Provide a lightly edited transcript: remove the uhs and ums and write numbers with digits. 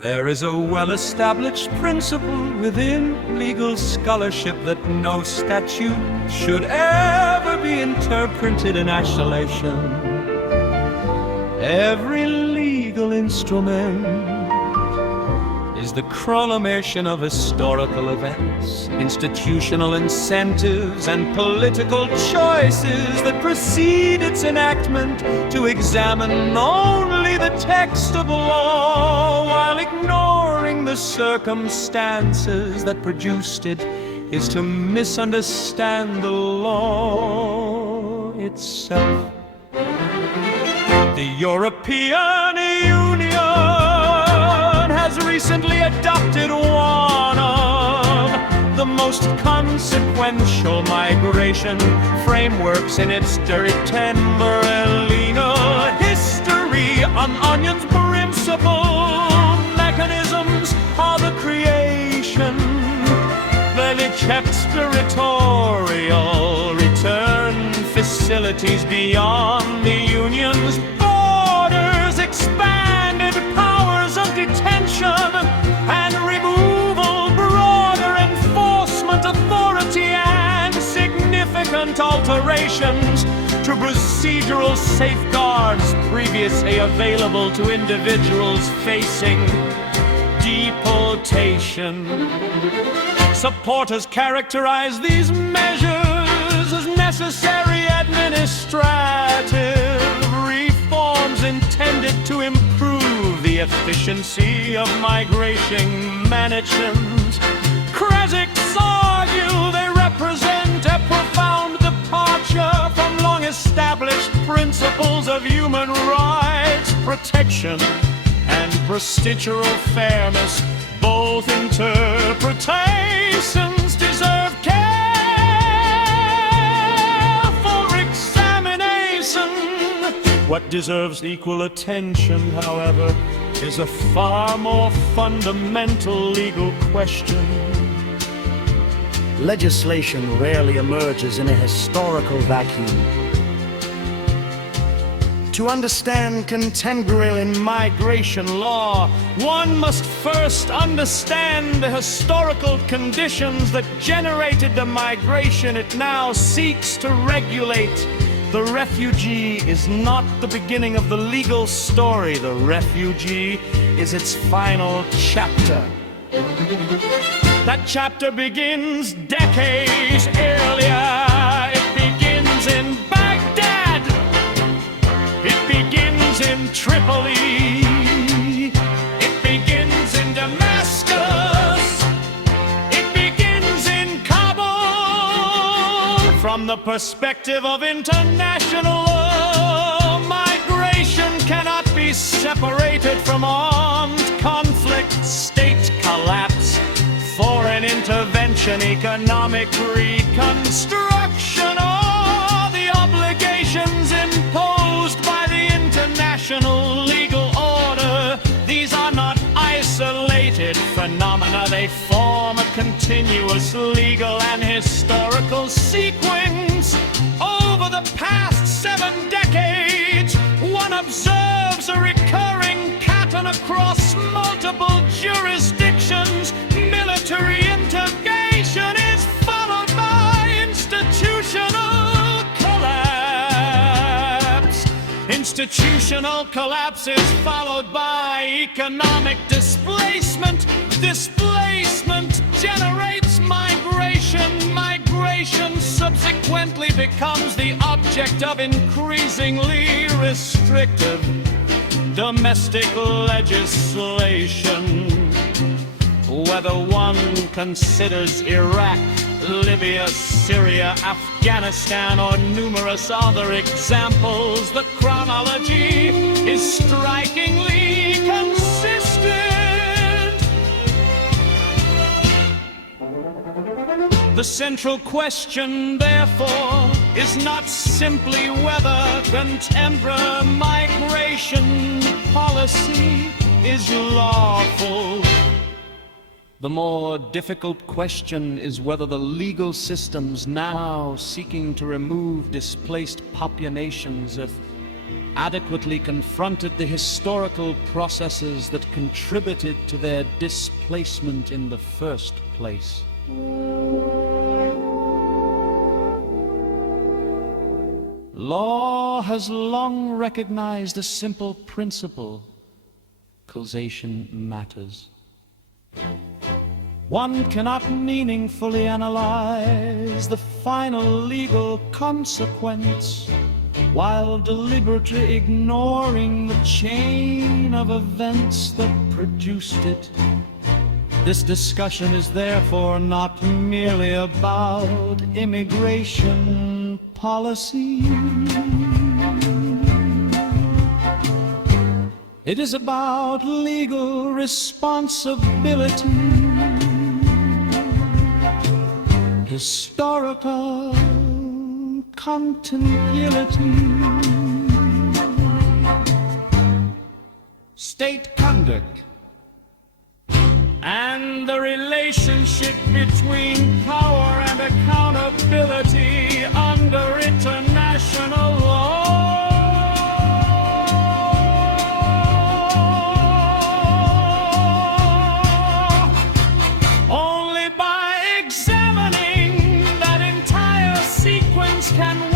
There is a well-established principle within legal scholarship that no statute should ever be interpreted in isolation. Every legal instrument is the culmination of historical events, institutional incentives, and political choices that precede its enactment. To examine only the text of the law while ignoring the circumstances that produced it is to misunderstand the law itself. The European Union has recently adopted one of the most consequential migration frameworks in its Terra history. On onions principle mechanisms are the creation, then extraterritorial return facilities beyond the Union's borders, expanded powers of detention and removal, broader enforcement authority, and significant alterations to procedural safeguards previously available to individuals facing deportation. Supporters characterize these measures as necessary administrative reforms intended to improve the efficiency of migration management. Critics argue they represent a profound departure from long-established principles of human rights protection and procedural fairness. Both interpretations deserve careful examination. What deserves equal attention, however, is a far more fundamental legal question. Legislation rarely emerges in a historical vacuum. To understand contemporary migration law, one must first understand the historical conditions that generated the migration it now seeks to regulate. The refugee is not the beginning of the legal story. The refugee is its final chapter. That chapter begins decades earlier. It begins in Baghdad. It begins in Tripoli. It begins in Damascus. It begins in Kabul. From the perspective of international law, migration cannot be separated from armed conflict, state collapse, foreign intervention, economic reconstruction, or the obligations imposed by the international legal order. These are not isolated phenomena. They form a continuous legal and historical sequence. Over the past 7 decades, one observes a recurring pattern across multiple jurisdictions. Military intervention is followed by institutional collapse. Institutional collapse is followed by economic displacement. Displacement generates migration. Migration subsequently becomes the object of increasingly restrictive domestic legislation. Whether one considers Iraq, Libya, Syria, Afghanistan, or numerous other examples, the chronology is strikingly consistent. The central question, therefore, is not simply whether contemporary migration policy is lawful. The more difficult question is whether the legal systems now seeking to remove displaced populations adequately confronted the historical processes that contributed to their displacement in the first place. Law has long recognized a simple principle: causation matters. One cannot meaningfully analyze the final legal consequence while deliberately ignoring the chain of events that produced it. This discussion is therefore not merely about immigration policy. It is about legal responsibility, historical continuity, state conduct, and the relationship between power and accountability under international law. Only by examining that entire sequence can